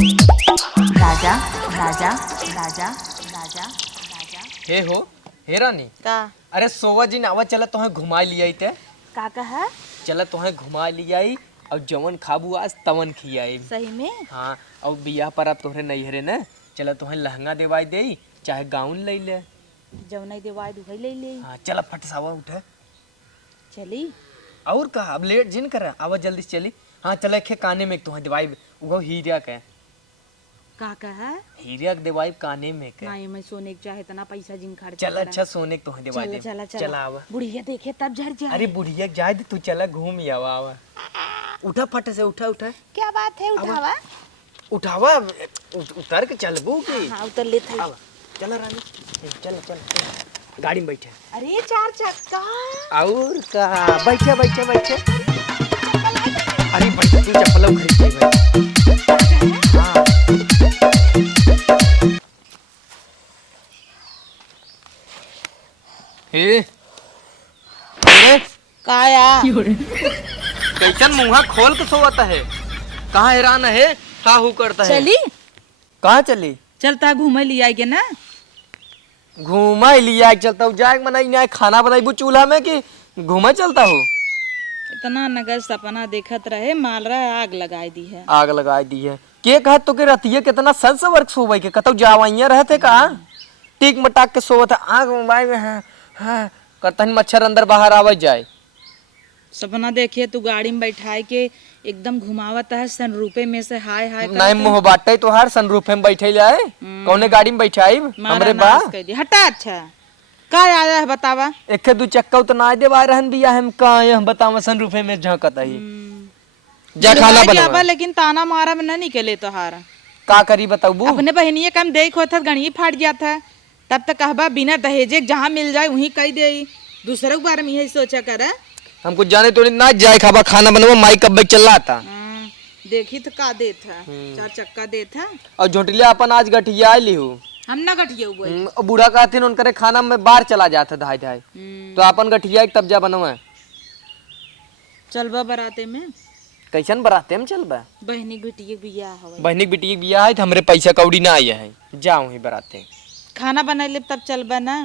राजा राजा राजा राजा राजा हे हो हे रानी का अरे सोवा जी नावा चला तोहे घुमा लिया ते का कहा चला तोहे घुमा लिया और जवन खाबू आज तवन खियाई सही में हाँ और बियाह पर अब तोहरे नैहरे न चला तोहे लहंगा देवाई दे चाहे गाउन ले ले जब नहीं देवाई दुहई ले ले हाँ चला फट सावा उठे चली और कहा अब लेट जिन कर आवा जल्दी से चली हाँ चला खे काने में तोहे देवाई वो हीरा के का कहा हीरा के देवाई काने में के नहीं मैं सोने के चाहे इतना पैसा जिन खर्च चल अच्छा सोने के तोहे देवाई चला दे चला चला आवा बुढ़िया देखे तब झड़ जाए अरे बुढ़िया जाए दे, तू चला घूम ही आवा आवा उठा फट से उठा उठा क्या बात है उठावा उठावा उतर के चलबू की हाँ उतर ले था आवा चला रानी चल चल चल गाड़ी में बैठे अरे चार चक्का और का बैठे बैठे बैठे अरे बैठे तू चप्पल खरीद के भाई हाँ ए काया कैसन मुंहा खोल के सोता है कहाँ हैरान है का हु करता है चली कहाँ चली चलता घूमे लिया के ना घूमा लिया चलता हूँ जाए मनाई नहीं खाना बनाई चूल्हा में कि घूमा चलता हूँ इतना नगर सपना देखत रहे माल रहा आग लगाई दी है आग लगा दी है के कहा तो के रतिये कितना सन से वर्क सोबे के कतौ जावाइया रहते का टीक मटाक के सोवत आग मोबाइल में हाँ कतन मच्छर अंदर बाहर आवत जाए सपना देखिए तू गाड़ी में बैठाए के एकदम घुमावत है सनरूपे में से हाय हाय नहीं मुँह बाटे तो हर सनरूफे में बैठे जाए कौने गाड़ी में बैठाई हमरे बा हटा अच्छा का आया है बतावा एक दू चक्का तो ना दे बा रहन बिया हम का हम बतावा सनरूफे में झांकत है जा खाना बनवा लेकिन ताना मारा में न निकले तोहार का करी बताऊ अपने बहनिये कम देख होता गणिये फाट गया था तब तक कहबा बिना दहेजे जहाँ मिल जाए वहीं कही दे दूसरे के बारे में यही सोचा कर हमको जाने तो ना जाए खाबा खाना बनवा माई कब चल रहा था देखी तो का दे था चार चक्का दे था और झोटिया अपन आज गठिया ली हूँ हम ना गठिए हुए बूढ़ा कहते उनके खाना में बाहर चला जाता धाय धाय तो अपन गठिया तब जा बनवा चलबा बराते में कैसन बराते में चलबा बहनी बिटिया बियाह हवे बहनी बिटिया बियाह है तो हमरे पैसा कौड़ी ना आया है जाऊँ ही बराते खाना बना ले तब चलबा ना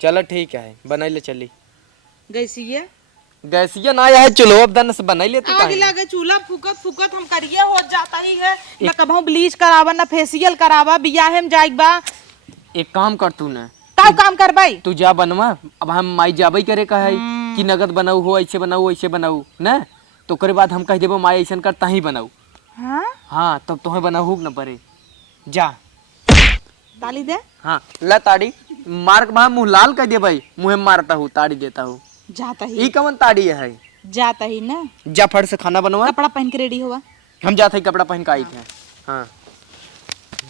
चलो ठीक है बनाई ले चली गैसिया गैसिया ना आया है चलो अब दन से बनाई ले आग लगे चूल्हा फूकत फूकत हम करिए हो जाता ही है ना कभू ब्लीच करावा ना फेशियल करावा बियाह में जाइक बा एक काम कर तू ना का काम कर भाई तू जा बनवा अब हम माई जाबई करे का है कि नगद बनाऊ हो ऐसे बनाऊ ना तो करे बाद हम कह देबो माई ऐसन कर तही बनाऊ हाँ हाँ तब तुम्हें बनाऊ न पड़े जा ताली दे हाँ ला ताड़ी मार के मुँह लाल कर दे भाई मुँह मारता हूँ ताड़ी देता हूँ जाता ही ई कवन ताड़ी है जाता ही ना जा फट से खाना बनवा कपड़ा पहन के रेडी हुआ हम जाते ही कपड़ा पहन के आई थे हाँ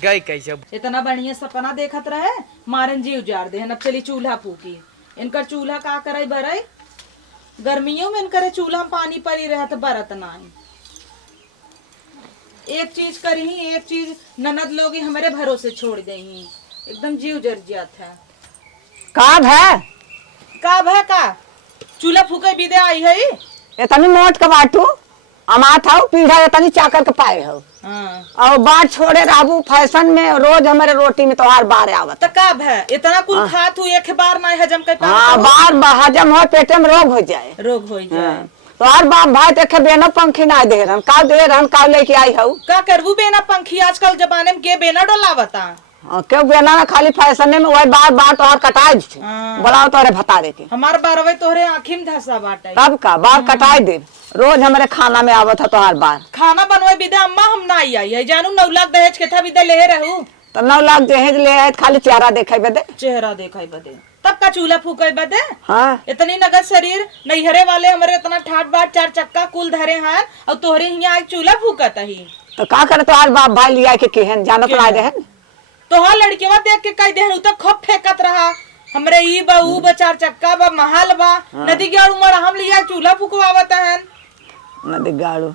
गई कैसे इतना बढ़िया सपना देखत रहे मारन जी उजाड़ दे अब चली चूल्हा फूकी इनकर चूल्हा का करे भरई गर्मियों में इनकर चूल्हा में पानी पड़ी रहे तो बरत नहीं एक चीज करी एक चीज ननद लोग हमारे भरोसे छोड़ दे एकदम जीव जर जात है का भा का चूल्हा फूके बिदे आई है इतनी मोट के बाटू अमात हो पीढ़ा इतनी चाकर के पाए हो और बात छोड़े रहबू फैशन में रोज हमारे रोटी में तोहार बार आवत तो का भा इतना कुल खात हूँ एक बार ना हजम कर हाँ बार हजम हो पेटे में रोग हो जाए तो हर बाप भाई देखे बेना पंखी ना दे रहन का दे रहन का लेके आई हो का करबू बेना पंखी आजकल जमाने में के बेना डोलावता क्यों बेना ना खाली फैशन में वही बार बार तोहर कटाई बोलाओ तोरे भता दे के हमार बारवे तोहरे आँखी में धसा बाटा तब का बार कटाई दे रोज हमारे खाना में आवत है तोहर बार खाना बनवे बिदे अम्मा हम ना आई है जानू 9 लाख दहेज के था बिदे ले रहू तो 9 लाख दहेज ले आए खाली चेहरा देखे बदे चेहरा देखाई बदे तब का चूल्हा फूके बदे हाँ इतनी नगद शरीर नैहरे वाले हमारे इतना ठाट बाट 4 चक्का कुल धरे हैं और तोहरे यहाँ चूल्हा फूकत ही तो का करे तोहर बाप भाई लिया के केहन जानत ना दे तो हाँ लड़केवा देख के कह दे तो खूब फेंकत रहा हमरे ई बा ऊ बा 4 चक्का बा महल बा नदी के उमर हम लिया चूल्हा फूकवावत हैं नदी गाड़ू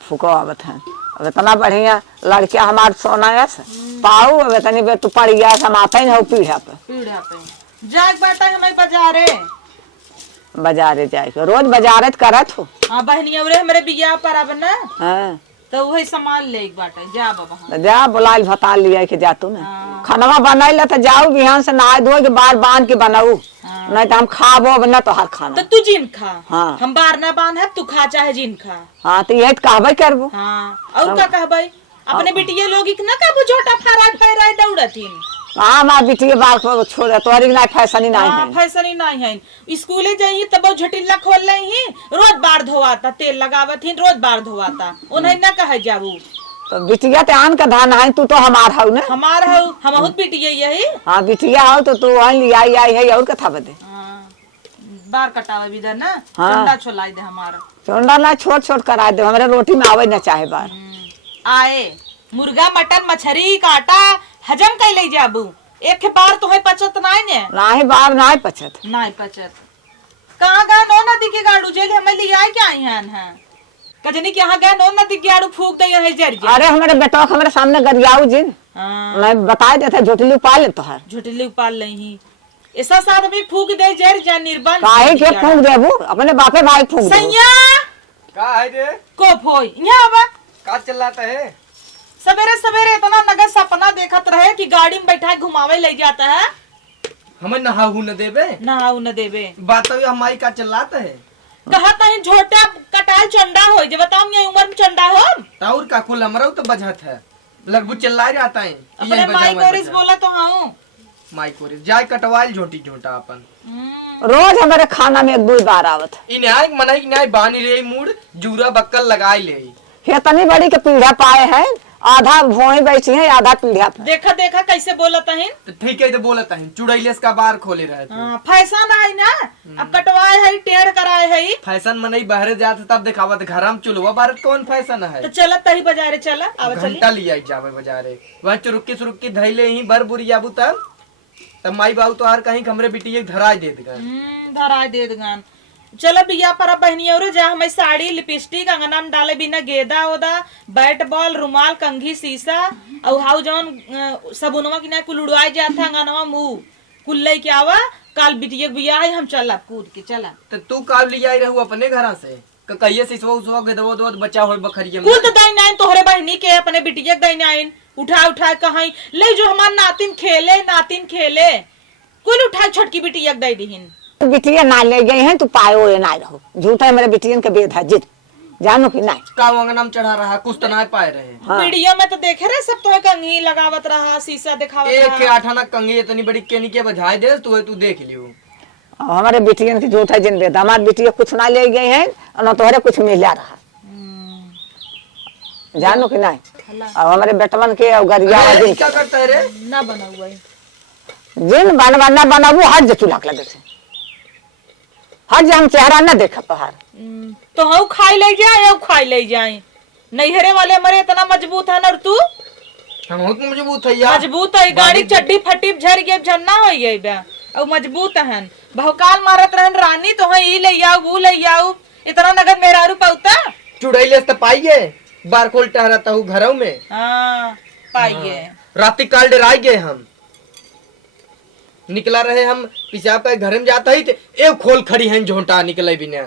फुकवावत है अब इतना बढ़िया लड़किया हमार सोना पाऊ अब इतनी बे तू पड़ गया हम आता ही ना पीढ़ा पे जाग बाटा हमें बाजारे बाजारे जाए के रोज बाजारे करत हो। हाँ बहनिया उरे हमरे बिया पर अब ना हाँ तो वही सामान ले एक बाटे जा बाबा हाँ। तो जा बुलाइल भता लिया के जा तू ना हाँ। खाना बनैला तो जाऊ बिहान से नहा धो के बार बांध के बनाऊ हाँ। नहीं तो हम खाबो न तो हर खाना। तो तू जिन खा हाँ। हम बार ना बांध है तू खा चाहे जिन खा। हाँ तो यही कहबे करबो। हाँ और का कहबे अपने बिटिया लोग इतना काबू झोटा फराय फराय दौड़तीन। हाँ माँ बिटिया बाल को छोड़ तोरी ना फैशन ही नहीं हाँ है। फैशन ही नहीं है। स्कूले जाइए तब वो झटिल्ला खोल रही रोज बार धोवाता तेल लगावत ही रोज बार धोवाता उन्हें न कहे जाबू। तो बिटिया ते आन का धान है तू तो हमार हऊ ना। हमार हऊ हम बहुत बिटिया यही। हाँ बिटिया हो तो तू वहीं ले आई है और कथा बदे। हाँ बार कटावे बिधर ना हाँ। चंदा छोलाई दे हमारा चोंडा ना छोट छोट करा दे हमारे रोटी में आवे न चाहे बार। आए मुर्गा मटन मछली काटा हजम कर ले जाबू एक बार तुम्हें पचत नहीं ने नाही बार नाही पछत। नहीं पचत कहाँ गए नो नदी के गाड़ू जेल हमें ले आए क्या हैं कजनी के यहाँ गए नो नदी के गाड़ू फूक दे है जर अरे हमारे बेटा हमारे सामने गरियाऊ जिन मैं बता देते झोटली पाल तो है झुटली उपाल नहीं ऐसा साथ में फूक दे जर जा निर्बल काहे के फूक देबू अपने बापे भाई फूक दे। सैया का है रे को फोई यहाँ आवा का चिल्लाता है। सवेरे सवेरे इतना नगर सपना देखत रहे कि गाड़ी में बैठा के घुमावे ले जाता है। हमें नहाहू न देबे नहाऊ न देवे बात अभी हमारी का चिल्लाता है। कहता है झोटा कटाल चंडा हो जे बताऊं ये उम्र में चंडा हो ताउर का कुल हमरा तो बजत है लगभग चिल्ला जाता है। अपने माई कोरिस बोला तो हाँ माई कोरिस जाय कटवाइल झोटी झोटा अपन रोज हमारे खाना में एक दो बार आवत इन्हाई मनई इन्हाई बानी रे मूड जूरा बक्कल लगाई ले है तनी बड़ी के पीढ़ा पाए हैं आधा भोई बैठी है आधा पीढ़ा पे। देखा देखा कैसे बोलता है तो ठीक है तो बोलता है चुड़ैलेस का बार खोले रहे थे। फैशन है ना अब कटवाए है टेढ़ कराए है फैशन मनई बहरे जाते तब दिखावत घर में चुलवा बार कौन फैशन है। तो चला तही बाजारे चला अब चली घंटा लिया जावे बाजारे वह चुरुक्की धैले ही बर बुरी आबू तब माई बाबू तो हर कहीं हमरे बिटिया धराई दे देगा धरा दे दगान चलो बिया पर बहनिया और जा हमें साड़ी लिपस्टिक अंगना में डाले बिना गेदा ओदा बैट बॉल रुमाल कंघी शीशा और हाउ जौन सबुनवा की ना कुल उड़वाई जाता अंगनवा मुंह कुल ले के आवा काल बिटिया बिया है हम चला कूद के चला। तो तू काब ले आई रहू अपने घर से कहिए सिसवा उसवा के दो दो बच्चा हो बखरिया कुल तो दाई नाइन तोहरे बहनी के अपने बिटिया दाई नाइन उठा उठा कहीं ले जो हमार नातिन खेले कुल उठा छोटकी बिटिया दाई दीहिन बिटिया ना ले गई हैं तू पायो ये ना रहो झूठा है मेरे बिटियन के बेद है जिद जानो कि नहीं का अंगना में चढ़ा रहा कुछ तो ना पाए रहे। हाँ। वीडियो में तो देखे रहे सब तो कंघी लगावत रहा शीशा दिखावत एक रहा के आठाना कंगी इतनी बड़ी केनी के बजाय दे तू देख लियो हमारे बिटियन की झूठा जिन बेद हमारे बिटिया कुछ ना ले गई हैं और न तोहरे कुछ मिला रहा जानो कि नहीं अब हमारे बेटवन के गरिया अरे क्या करता है रे ना बना हुआ है जिन बनवाना बनाबू हर जे चूल्हा लगे से हर जे हम चेहरा न देखा पहाड़ तो हम खाई ले जाए अब खाई ले जाए नैहरे वाले हमारे इतना मजबूत है ना तू हम बहुत मजबूत है यार मजबूत है गाड़ी चड्डी फटी झर गए झरना हो गई बे अब मजबूत है बहुकाल मारत रहन रानी तो है ई ले आओ वो ले आओ इतना नगद मेरा रुपया चुड़ैले तो पाइए बार खोल टहराता हूँ घरों में हाँ पाइए रात्रि काल डराई गए हम निकला रहे हम पिशाब का घर में जाता ही एक खोल खड़ी है झोंटा निकले बिना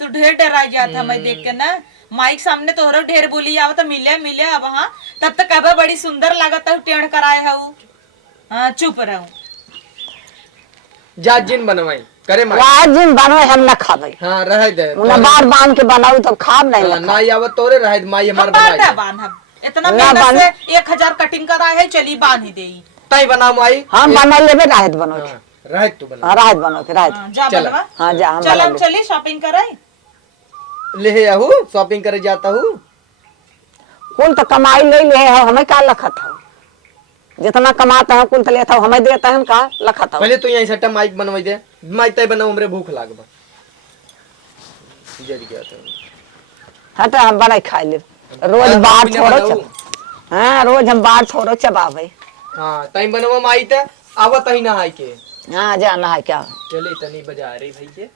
तू ढेर डरा जाता मैं देख के ना माइक सामने तोहरो ढेर बोली आवत मिले अब हाँ तब तक कब बड़ी सुंदर लागत है टेढ़ कराए है चुप रहो जा जिन बनवाई करे माई रात दिन बनवे हम न खाबे हाँ रह दे उन्हें बार बांध के बनाऊ तब खाब नहीं हाँ, ना आवत तोरे रह दे माई हमार बांधा बनाई बांधा इतना मेहनत से 1000 कटिंग कराए है चली बांध ही देई तई बना माई हम बना लेबे राहत बनो के रह तू बना हाँ राहत बनो के राहत जा चला। बनवा हाँ जा हम चल बना हम लेबे। चली शॉपिंग कराई ले आहू शॉपिंग करे जाता हूँ कुल तो कमाई ले ले हो हमें का लखत हो जितना कमाता है कुल तो लेता हूँ हमें देता है का लखत हो पहले तो यहीं सट्टा माइक बनवाई दे माइक तय बनाऊ हमरे भूख लागबा जरी गया था हाँ तो हम बना खाई ले रोज बाहर छोड़ो चल हाँ रोज हम बाहर छोड़ो चबा भाई हाँ तई बनवा माई ते आवत ही ना हाई के हाँ जाना है क्या चले तनी बजा रही भैया